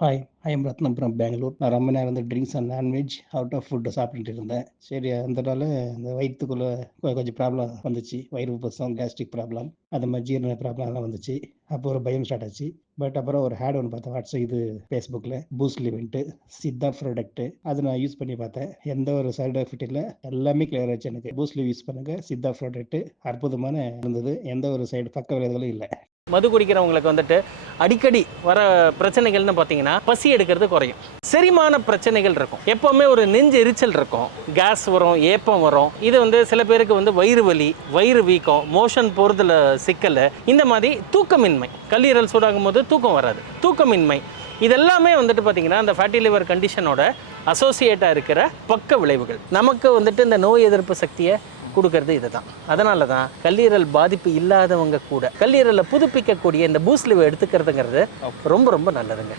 Hi, I am Ratnam from Bengaluru. நான் ரொம்ப நேரம் வந்து drinks and non veg, out of food சாப்பிட்டுட்டு இருந்தேன். சரி அதனால இந்த வயித்துக்குள்ள கொஞ்சம் ப்ராப்ளம் வந்துச்சு. வயிறு உப்புசம், கேஸ்ட்ரிக் ப்ராப்ளம், அது மாரி ஜீரண ப்ராப்ளம் எல்லாம் வந்துச்சு. அப்போ ஒரு பயம் ஸ்டார்ட் ஆச்சு. பட் அப்புறம் ஒரு ஆட் ஒண்ணு பார்த்தேன். இது Facebookல பூஸ்ட் லிவின்ட்டு, சித்தா ப்ராடக்ட்டு. அது நான் யூஸ் பண்ணி பார்த்தேன். எந்த ஒரு சைடு எஃபெக்ட் இல்ல. எல்லாமே கிளியர் ஆச்சு எனக்கு. பூஸ்ட் லிவ் யூஸ் பண்ணுங்க. சித்தா ப்ராடக்ட்டு அற்புதமான இருந்தது. எந்த ஒரு சைடு பக்க விளைவுகளும் இல்ல. மது குடிக்கிறவங்களுக்கு வந்துட்டு அடிக்கடி வர பிரச்சனைகள்னு பார்த்தீங்கன்னா பசி எடுக்கிறது குறையும், செரிமான பிரச்சனைகள் இருக்கும், எப்போவுமே ஒரு நெஞ்சு எரிச்சல் இருக்கும், கேஸ் வரும், ஏப்பம் வரும். இது வந்து சில பேருக்கு வந்து வயிறு வலி, வயிறு வீக்கம், மோஷன் போகிறதுல சிக்கல், இந்த மாதிரி தூக்கமின்மை, கல்லீரல் சூடாகும் போது தூக்கம் வராது, தூக்கமின்மை, இதெல்லாமே வந்துட்டு பார்த்தீங்கன்னா அந்த ஃபேட்டி லிவர் கண்டிஷனோட அசோசியேட்டாக இருக்கிற பக்க விளைவுகள். நமக்கு வந்துட்டு இந்த நோய் எதிர்ப்பு சக்தியை கொடுக்கறது இதுதான். அதனால தான் கல்லீரல் பாதிப்பு இல்லாதவங்க கூட கல்லீரலை புதுப்பிக்கக்கூடிய இந்த பூஸ்ட் லிவ் எடுத்துக்கிறதுங்கிறது ரொம்ப ரொம்ப நல்லதுங்க.